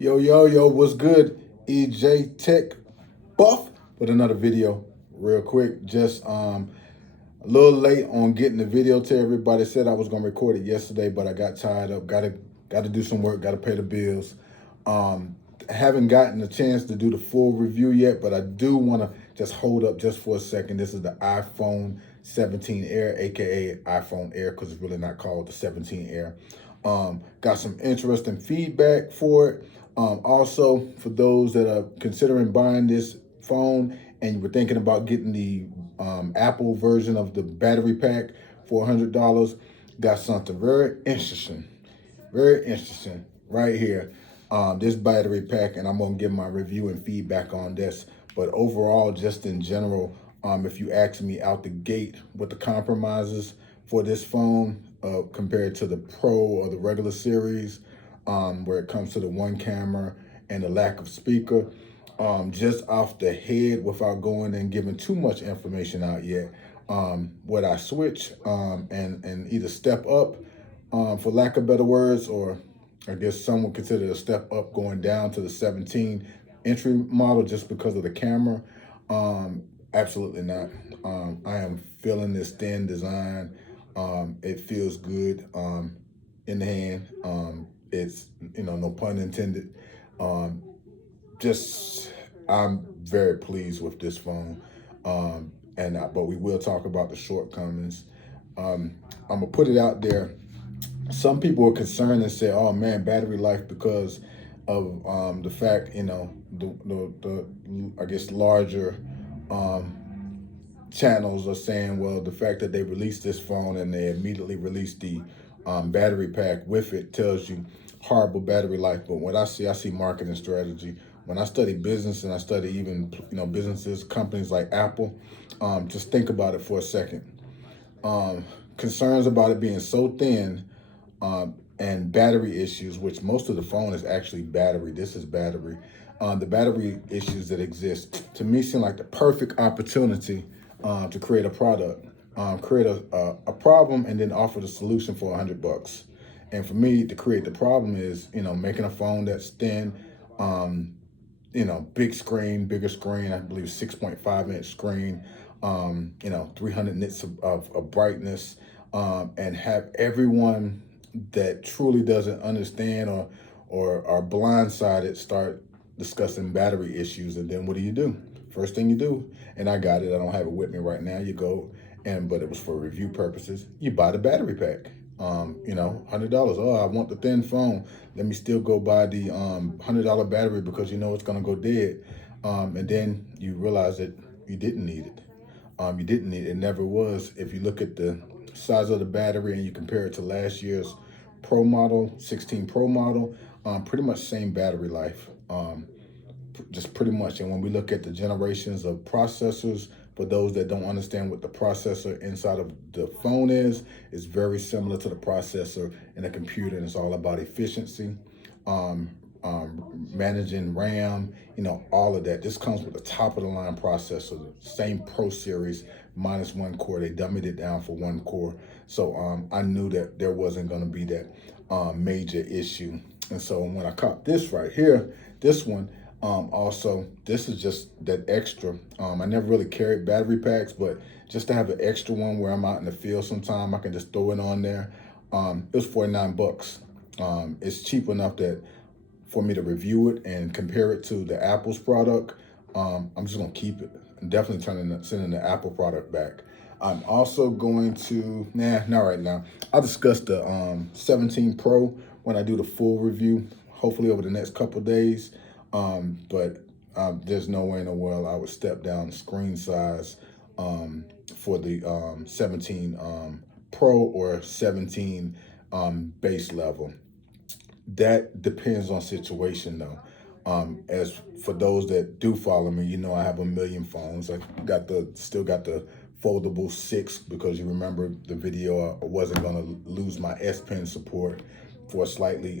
Yo, what's good? EJ Tech Buff with another video real quick. Just a little late on getting the video to everybody. Said I was gonna record it yesterday, but I got tied up. Gotta do some work, gotta pay the bills. Um haven't gotten a chance to do the full review yet, but I do wanna just hold up just for a second. This is the iPhone 17 Air, aka iPhone Air, because it's really not called the 17 Air. Got some interesting feedback for it. Also, for those that are considering buying this phone and you were thinking about getting the Apple version of the battery pack for $100, got something very interesting right here. This battery pack, and I'm gonna give my review and feedback on this. But overall, just in general, if you ask me out the gate what the compromises for this phone compared to the Pro or the regular series, where it comes to the one camera and the lack of speaker, just off the head without going and giving too much information out yet, would I switch and either step up, for lack of better words, or I guess some would consider it a step up going down to the 17 entry model just because of the camera? Absolutely not. I am feeling this thin design. It feels good in the hand. It's, no pun intended. Um, just I'm very pleased with this phone. But we will talk about the shortcomings. I'm gonna put it out there. Some people are concerned and say, "Oh man, battery life," because of the fact, the I guess larger um, channels are saying, well, the fact that they released this phone and they immediately released the battery pack with it tells you horrible battery life. But what I see marketing strategy. When I study business and I study even businesses, companies like Apple, just think about it for a second. Um, Concerns about it being so thin, and battery issues, which most of the phone is actually battery. This is battery. The battery issues that exist to me seem like the perfect opportunity to create a product, create a problem, and then offer the solution for $100. And for me, to create the problem is making a phone that's thin, um, big screen, bigger screen. I believe 6.5-inch screen. 300 nits of brightness, and have everyone that truly doesn't understand or are blindsided start discussing battery issues. And then what do? First thing you do, and I got it. I don't have it with me right now. You go but it was for review purposes. You buy the battery pack. $100. Oh, I want the thin phone. Let me still go buy the $100 battery because it's gonna go dead. And then you realize that you didn't need it. You didn't need it. It never was. If you look at the size of the battery and you compare it to last year's Pro model, 16 Pro model, pretty much same battery life. Just pretty much. And when we look at the generations of processors, for those that don't understand what the processor inside of the phone is, it's very similar to the processor in a computer, and it's all about efficiency, um, managing RAM, all of that. This comes with the top of the line processor, the same Pro series minus one core. They dummied it down for one core. So I knew that there wasn't going to be that major issue. And so when I caught this right here, this one, also, this is just that extra. I never really carried battery packs, but just to have an extra one where I'm out in the field sometime, I can just throw it on there. It was $49. It's cheap enough that for me to review it and compare it to the Apple's product, I'm just gonna keep it. I'm definitely sending the Apple product back. I'm also going to, not right now. I'll discuss the 17 Pro when I do the full review, hopefully over the next couple days. But there's no way in the world I would step down screen size for the 17 Pro or 17 base level. That depends on situation though. As for those that do follow me, I have a million phones. I still got the foldable 6 because you remember the video. I wasn't gonna lose my S Pen support for a slightly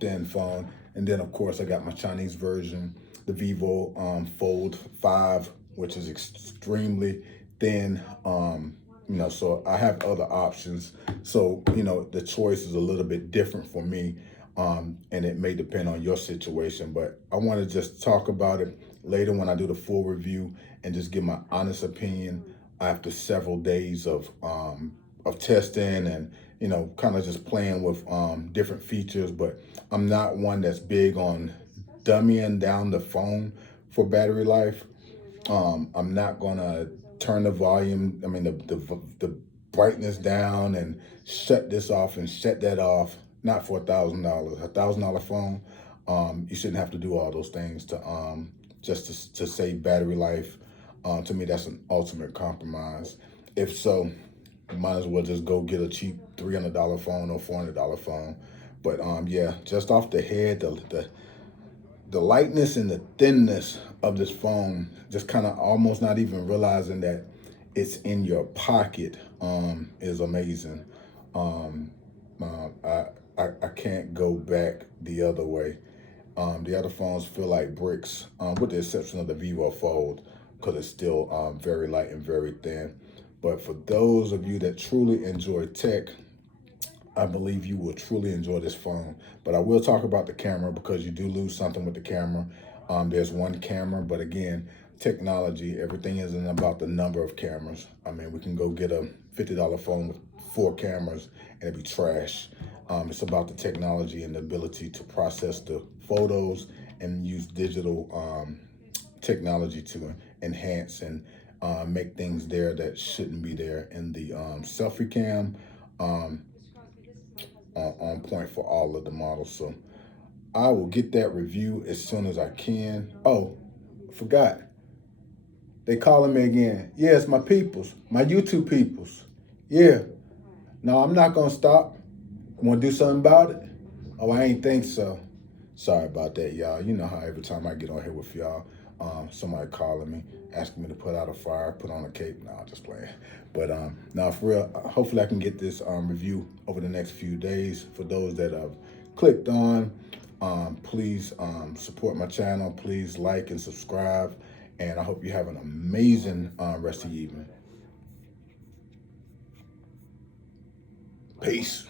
thin phone. And then of course I got my Chinese version, the Vivo Fold 5, which is extremely thin. So I have other options. So the choice is a little bit different for me. and it may depend on your situation, but I want to just talk about it later when I do the full review and just give my honest opinion after several days of testing and kind of just playing with different features. But I'm not one that's big on dummying down the phone for battery life. I'm not gonna turn the volume, the brightness down and shut this off and shut that off. Not for $1,000. $1,000 phone. You shouldn't have to do all those things to just to save battery life. To me, that's an ultimate compromise. If so, you might as well just go get a cheap $300 phone or $400 phone. But yeah, just off the head, the lightness and the thinness of this phone, just kind of almost not even realizing that it's in your pocket, is amazing. Um, I can't go back the other way. The other phones feel like bricks, with the exception of the Vivo Fold, because it's still very light and very thin. But for those of you that truly enjoy tech, I believe you will truly enjoy this phone. But I will talk about the camera because you do lose something with the camera. There's one camera, but again, technology, everything isn't about the number of cameras. I mean, we can go get a $50 phone with 4 cameras and it'd be trash. It's about the technology and the ability to process the photos and use digital technology to enhance and make things there that shouldn't be there. In the selfie cam, on point for all of the models. So I will get that review as soon as I can. Oh, forgot. They calling me again. Yes, my peoples, my YouTube peoples. Yeah. No, I'm not gonna stop. Want to do something about it? Oh, I ain't think so. Sorry about that, y'all. You know how every time I get on here with y'all, somebody calling me, asking me to put out a fire, put on a cape. No, just playing. But now for real, hopefully I can get this review over the next few days. For those that have clicked on, please support my channel. Please like and subscribe. And I hope you have an amazing rest of the evening. Peace.